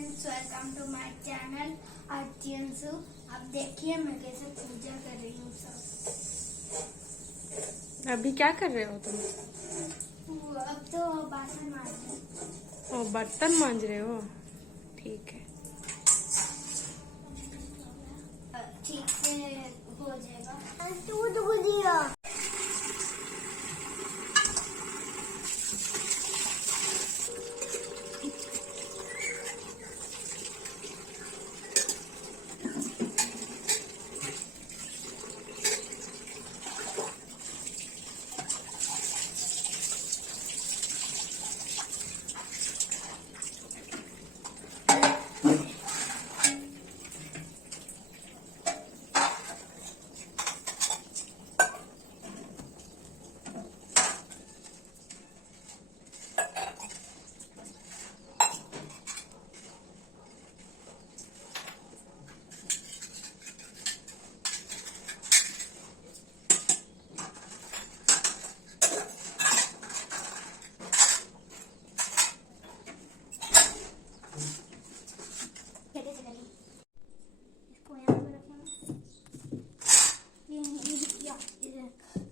Friends, welcome to my channel आर्टियंसु। अब देखिए मैं कैसे पूजा कर रही हूँ सब। अभी क्या कर रहे हो तुम? अब तो बासन मांज रही हूँ। ओ, बर्तन मांज रहे हो? ठीक है। ठीक से हो जाएगा।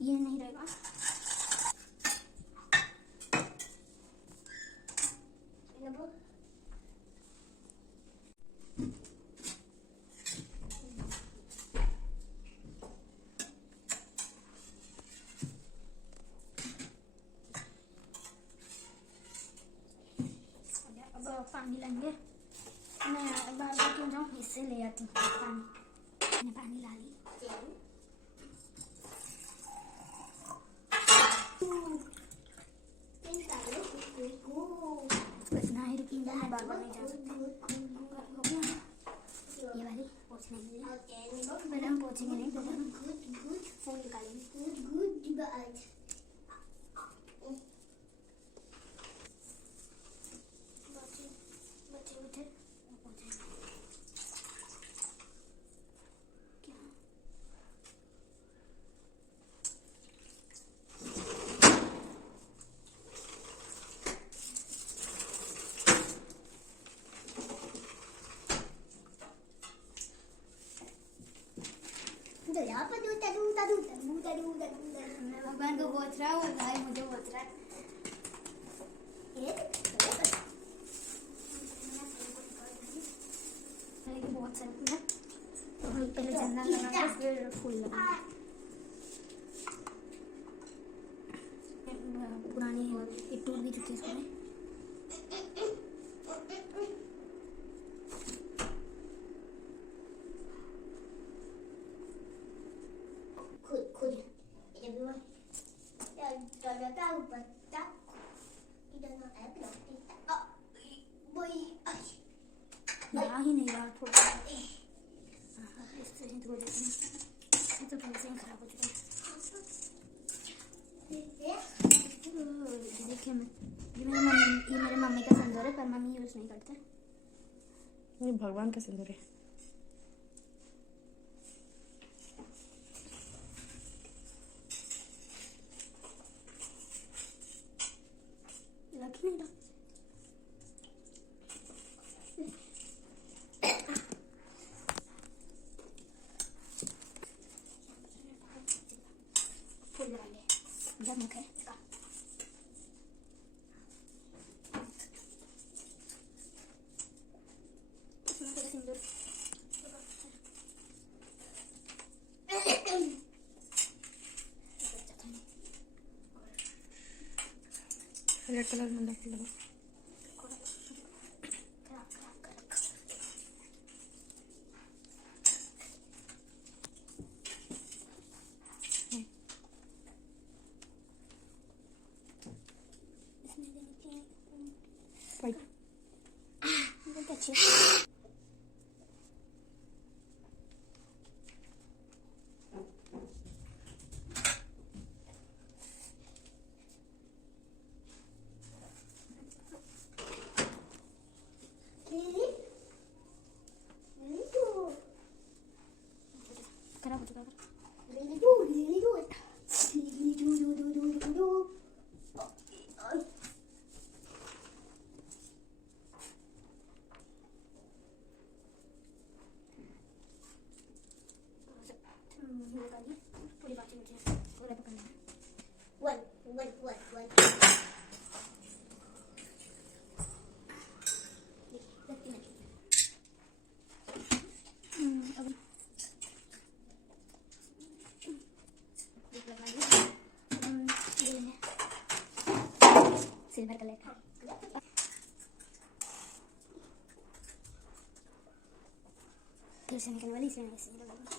ये नहीं रहेगा। अब पानी लेंगे। मैं बार बार क्यों जाऊँ, इससे ले आती हूँ पानी। मैंने पानी ला ली। इतना ही रुकिंगा, मैं बार बार नहीं जा सकती। हो गया ये वाली पोंछने के लिए। पहले हम पोंछेंगे नहीं, पहले हम फोन निकालेंगे। बच्चे उठे पोंछेंगे। क्या मैं भगवान को पूछ रहा हूँ, भाई मुझे पूछ रहा है। बहुत सारे फूल है, तो हम पहले चंदन लगाएंगे, फिर फूल लगाएंगे। पुरानी ये टूट भी चुकी है इसमें। यहाँ ही नहीं रहा थोड़ा, इससे ही धो देते हैं। ये तो पहले से ही खराब हो चुका है। देखिए मैं ये मेरे मम्मी का सिंदूर है, पर मम्मी यूज नहीं करते। ये भगवान का सिंदूर है। लग ही नहीं रहा। फूल लगाएंगे, जमक है इसका। सिंदूर रेड कलर में फूल लगा। बहुत अच्छी। देखा फिर से निकलने वाली इसलिए ऐसे ही लगाऊंगी